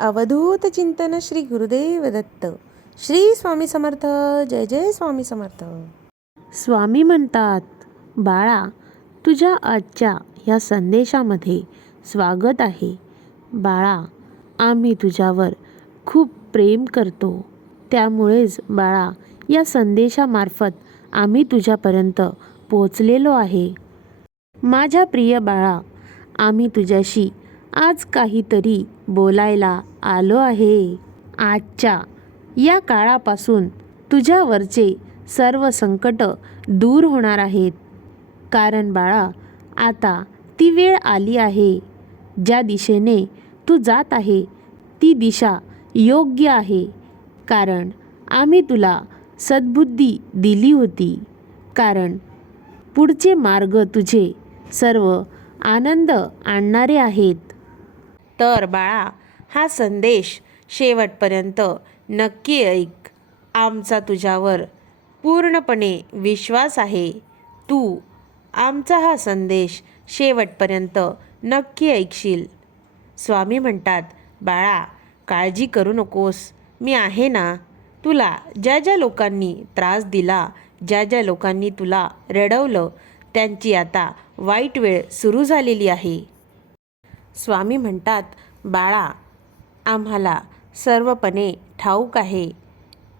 अवधूत चिंतन श्री गुरुदेव दत्त. श्री स्वामी समर्थ. जय जय स्वामी समर्थ. स्वामी म्हणतात बाळा तुझ्या आजच्या ह्या संदेशामध्ये स्वागत आहे. बाळा आम्ही तुझ्यावर खूप प्रेम करतो. त्यामुळेच बाळा या संदेशामार्फत आम्ही तुझ्यापर्यंत पोचलेलो आहे. माझ्या प्रिय बाळा आम्ही तुझ्याशी आज काहीतरी बोलायला आलो आहे. आजच्या या काळापासून तुझ्यावरचे सर्व संकट दूर होणार आहेत. कारण बाळा आता ती वेळ आली आहे. ज्या दिशेने तू जात आहे ती दिशा योग्य आहे. कारण आम्ही तुला सद्बुद्धी दिली होती. कारण पुढचे मार्ग तुझे सर्व आनंद आणणारे आहेत. तर बाळा हा संदेश शेवटपर्यंत नक्की ऐक. आमचा तुझ्यावर पूर्णपणे विश्वास आहे. तू आमचा हा संदेश शेवटपर्यंत नक्की ऐकशील. स्वामी म्हणतात बाळा काळजी करू नकोस. मी आहे ना. तुला ज्या ज्या लोकांनी त्रास दिला ज्या ज्या लोकांनी तुला रडवलं त्यांची आता वाईट वेळ सुरू झालेली आहे. स्वामी म्हणतात बाळा आम्हाला सर्वपणे ठाऊक आहे.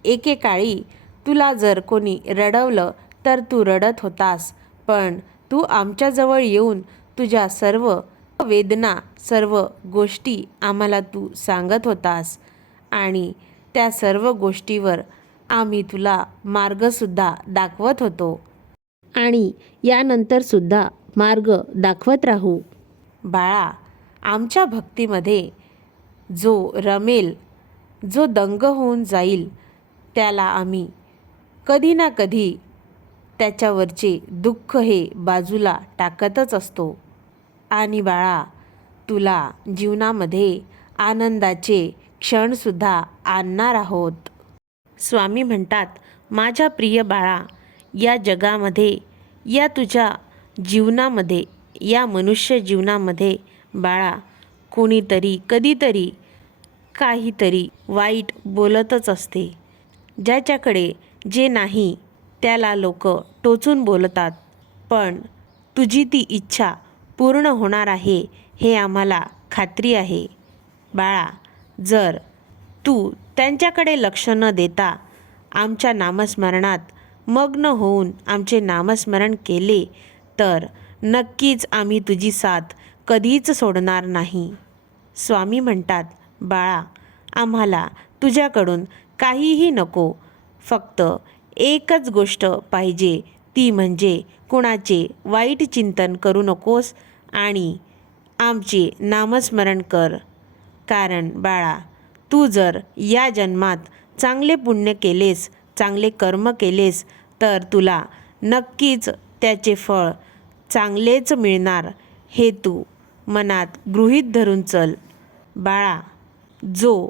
एकेकाळी तुला जर कोणी रडवलं तर तू रडत होतास पण तू आमच्याजवळ येऊन तुझ्या सर्व वेदना सर्व गोष्टी आम्हाला तू सांगत होतास आणि त्या सर्व गोष्टीवर आम्ही तुला मार्गसुद्धा दाखवत होतो आणि यानंतरसुद्धा मार्ग दाखवत राहू. बाळा आमच्या भक्तीमध्ये जो रमेल जो दंग होऊन जाईल त्याला आम्ही कधी ना कधी त्याच्यावरचे दुःख हे बाजूला टाकतच असतो. आणि बाळा तुला जीवनामध्ये आनंदाचे क्षणसुद्धा आणणार आहोत. स्वामी म्हणतात माझ्या प्रिय बाळा या जगामध्ये या तुझ्या जीवनामध्ये या मनुष्य जीवनामध्ये बाळा कोणीतरी कधीतरी काहीतरी वाईट बोलतच असते. ज्याच्याकडे जे नाही त्याला लोक टोचून बोलतात. पण तुझी ती इच्छा पूर्ण होणार आहे हे आम्हाला खात्री आहे. बाळा जर तू त्यांच्याकडे लक्ष न देता आमच्या नामस्मरणात मग्न होऊन आमचे नामस्मरण केले तर नक्कीच आम्ही तुझी साथ कधीच सोडणार नाही. स्वामी म्हणतात बाळा आम्हाला तुझ्याकडून काहीही नको. फक्त एकच गोष्ट पाहिजे ती म्हणजे कुणाचे वाईट चिंतन करू नकोस आणि आमचे नामस्मरण कर. कारण बाळा तू जर या जन्मात चांगले पुण्य केलेस चांगले कर्म केलेस तर तुला नक्कीच त्याचे फळ चांगलेच मिळणार हे तू मनात गृहीत धरून चल. बाळा जो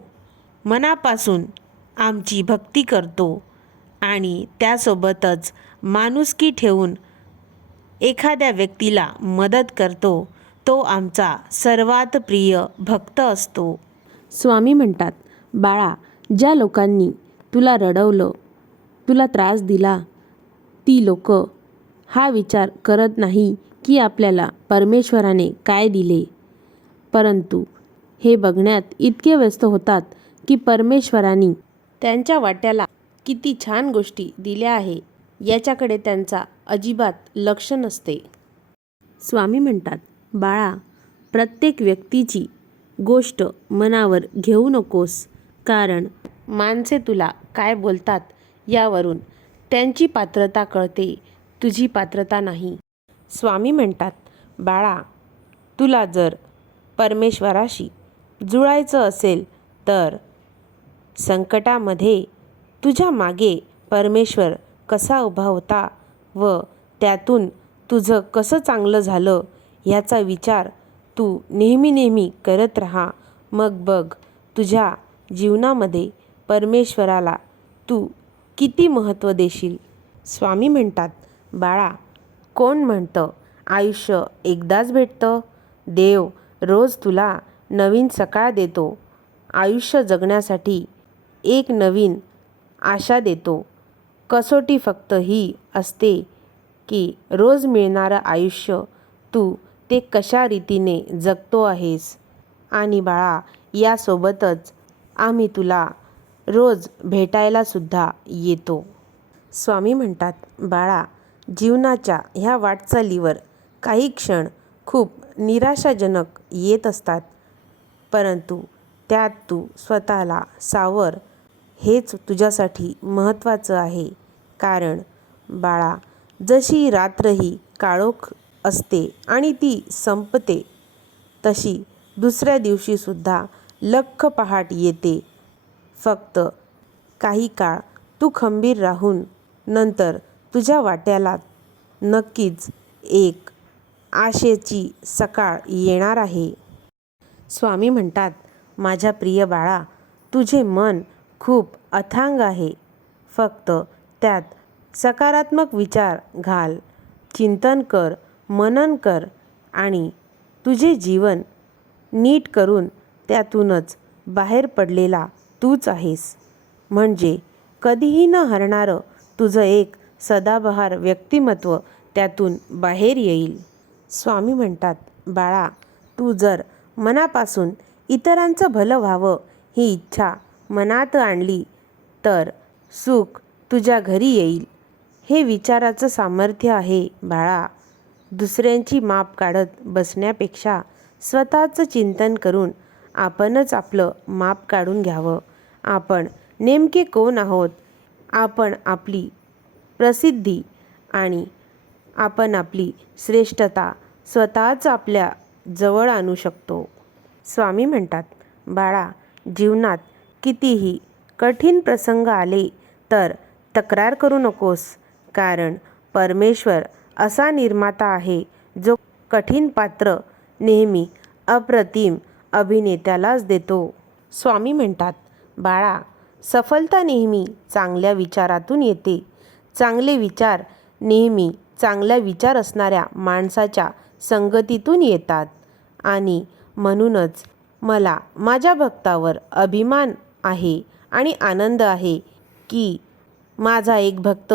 मनापासून आमची भक्ती करतो आणि त्यासोबतच माणुसकी ठेवून एखाद्या व्यक्तीला मदत करतो तो आमचा सर्वात प्रिय भक्त असतो. स्वामी म्हणतात बाळा ज्या लोकांनी तुला रडवलं तुला त्रास दिला ती लोक हा विचार करत नाही की आपल्याला परमेश्वराने काय दिले? परंतु हे बघण्यात इतके व्यस्त होतात की परमेश्वरानी त्यांच्या वाट्याला किती छान गोष्टी दिल्या आहे याच्याकडे त्यांचा अजिबात लक्ष नसते. स्वामी म्हणतात बाळा प्रत्येक व्यक्तीची गोष्ट मनावर घेऊ नकोस कारण माणसे तुला काय बोलतात यावरून त्यांची पात्रता कळते तुझी पात्रता नाही. स्वामी म्हणतात बाळा तुला जर परमेश्वराशी जुळायचं असेल तर संकटामध्ये तुझ्या मागे परमेश्वर कसा उभा होता व त्यातून तुझं कसं चांगलं झालं ह्याचा विचार तू नेहमी नेहमी करत राहा. मग बघ तुझ्या जीवनामध्ये परमेश्वराला तू किती महत्त्व देशील? स्वामी म्हणतात बाळा कोण म्हणतं? आयुष्य एकदाच भेटतं. देव रोज तुला नवीन सकाळ देतो. आयुष्य जगण्यासाठी एक नवीन आशा देतो. कसोटी फक्त ही असते की रोज मिळणारं आयुष्य तू ते कशा रीतीने जगतो आहेस? आणि बाळा यासोबतच आम्ही तुला रोज भेटायलासुद्धा येतो. स्वामी म्हणतात बाळा जीवनाच्या ह्या वाटचालीवर काही क्षण खूप निराशाजनक येत असतात. परंतु त्यात तू स्वतःला सावर हेच तुझ्यासाठी महत्त्वाचं आहे. कारण बाळा जशी रात्र ही काळोख असते आणि ती संपते तशी दुसऱ्या दिवशीसुद्धा लख्ख पहाट येते. फक्त काही काळ तू खंबीर राहून नंतर तुझ्या वाट्याला नक्कीच एक आशेची सकाळ येणार आहे. स्वामी म्हणतात माझ्या प्रिय बाळा तुझे मन खूप अथांग आहे. फक्त त्यात सकारात्मक विचार घाल चिंतन कर मनन कर आणि तुझे जीवन नीट करून त्यातूनच बाहेर पडलेला तूच आहेस. म्हणजे कधीही न हरणारं तुझं एक सदाबहार व्यक्तिमत्व त्यातून बाहेर येईल. स्वामी म्हणतात बाळा तू जर मनापासून इतरांचं भलं व्हावं ही इच्छा मनात आणली तर सुख तुझ्या घरी येईल. हे विचाराचं सामर्थ्य आहे बाळा. दुसऱ्यांची माप काढत बसण्यापेक्षा स्वतःचं चिंतन करून आपणच आपलं माप काढून घ्यावं. आपण नेमके कोण आहोत? आपण आपली प्रसिद्धी आणि आपण आपली श्रेष्ठता स्वतःच आपल्या जवळ आणू शकतो. स्वामी म्हणतात बाळा जीवनात कितीही कठीण प्रसंग आले तर तक्रार करू नकोस कारण परमेश्वर असा निर्माता आहे जो कठीण पात्र नेहमी अप्रतिम अभिनेत्यालाच देतो. स्वामी म्हणतात बाळा सफलता नेहमी चांगल्या विचारातून येते. चांगले विचार नेहमी चांगला विचार असणाऱ्या माणसाच्या संगतीतून येतात. आणि म्हणूनच मला माझ्या भक्तावर अभिमान आहे आणि आनंद आहे की माझा एक भक्त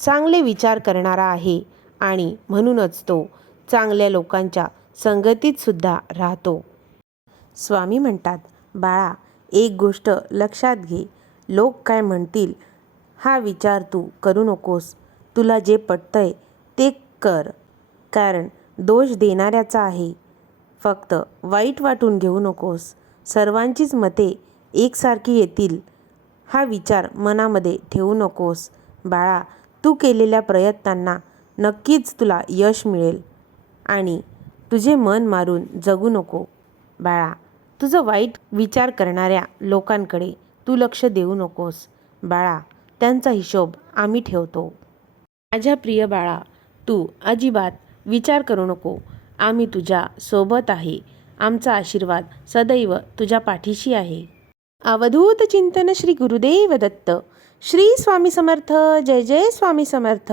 चांगले विचार करणारा आहे आणि म्हणूनच तो चांगल्या लोकांच्या संगतीतसुद्धा राहतो. स्वामी म्हणतात बाळा एक गोष्ट लक्षात घे. लोक काय म्हणतील हा विचार तू करू नकोस. तुला जे पटतंय ते कर. कारण दोष देणाऱ्याचा आहे. फक्त वाईट वाटून घेऊ नकोस. सर्वांचीच मते एकसारखी येतील. हा विचार मनामध्ये ठेवू नकोस. बाळा तू केलेल्या प्रयत्नांना नक्कीच तुला यश मिळेल. आणि तुझे मन मारून जगू नको. बाळा तुझं वाईट विचार करणाऱ्या लोकांकडे तू लक्ष देऊ नकोस. बाळा त्यांचा हिशोब आम्ही ठेवतो. माझ्या प्रिय बाळा तू अजिबात विचार करू नको. आम्ही तुझ्या सोबत आहे. आमचा आशीर्वाद सदैव तुझ्या पाठीशी आहे. अवधूत चिंतन श्री गुरुदेव दत्त. श्री स्वामी समर्थ. जय जय स्वामी समर्थ.